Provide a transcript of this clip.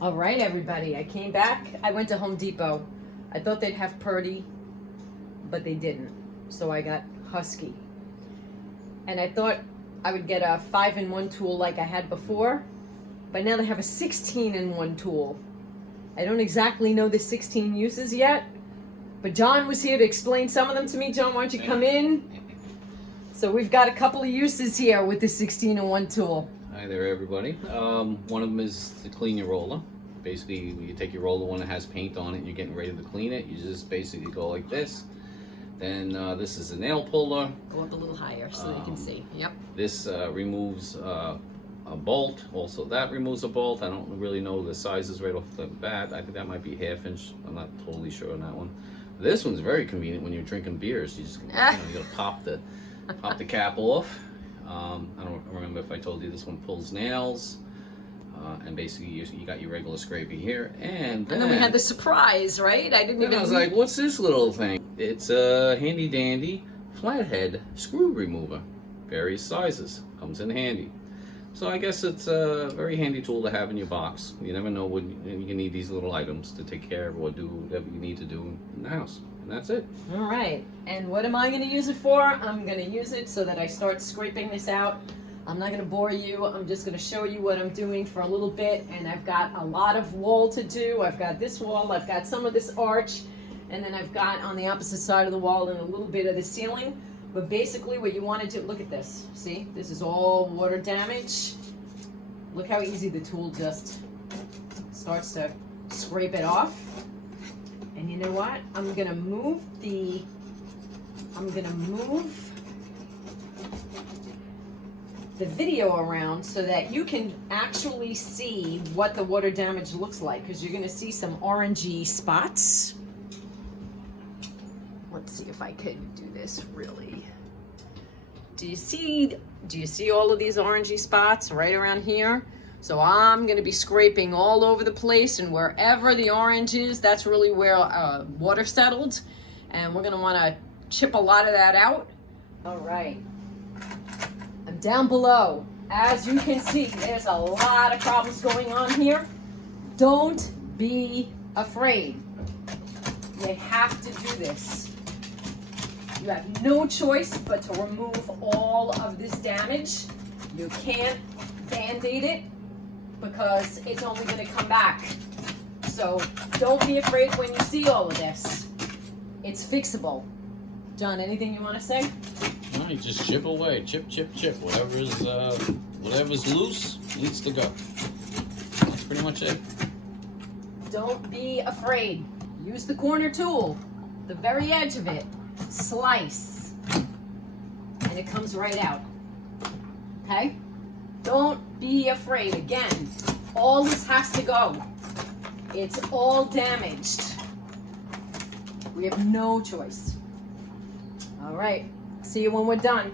All right, everybody, I came back. I went to Home Depot. I thought they'd have Purdy, but they didn't. So I got Husky. And I thought I would get a 5-in-1 tool like I had before, but now they have a 16-in-1 tool. I don't exactly know the 16 uses yet, but John was here to explain some of them to me. John, why don't you come in? So we've got a couple of uses here with the 16-in-1 tool. Hi there, everybody. One of them is to clean your roller. Basically, you take your roller when it has paint on it and you're getting ready to clean it. You just basically go like this. Then this is a nail puller. Go up a little higher so that you can see. Yep. This removes a bolt. Also, that removes a bolt. I don't really know the sizes right off the bat. I think that might be 1/2 inch. I'm not totally sure on that one. This one's very convenient when you're drinking beers. You just you gotta pop the cap off. I don't remember if I told you this one pulls nails. And basically you got your regular scraping here, and then we had the surprise, right? I didn't even. I was like, "What's this little thing?" It's a handy dandy flathead screw remover, various sizes. Comes in handy. So I guess it's a very handy tool to have in your box. You never know when you need these little items to take care of or do whatever you need to do in the house. And that's it. All right. And what am I going to use it for? I'm going to use it so that I start scraping this out. I'm not going to bore you. I'm just going to show you what I'm doing for a little bit. And I've got a lot of wall to do. I've got this wall. I've got some of this arch. And then I've got on the opposite side of the wall and a little bit of the ceiling. But basically what you want to do, look at this. See, this is all water damage. Look how easy the tool just starts to scrape it off. And you know what? I'm going to move the video around so that you can actually see what the water damage looks like, because you're going to see some orangey spots. Let's see if I could do this really. Do you see all of these orangey spots right around here? So I'm going to be scraping all over the place, and wherever the orange is, that's really where water settled, and we're going to want to chip a lot of that out. All right. I'm down below. As you can see, there's a lot of problems going on here. Don't be afraid. You have to do this. You have no choice but to remove all of this damage. You can't band-aid it because it's only going to come back. So don't be afraid when you see all of this. It's fixable. John, anything you want to say? No, you just chip away, chip. Whatever's loose needs to go. That's pretty much it. Don't be afraid. Use the corner tool, the very edge of it. Slice, and it comes right out. Okay? Don't be afraid. Again, all this has to go. It's all damaged. We have no choice. All right. See you when we're done.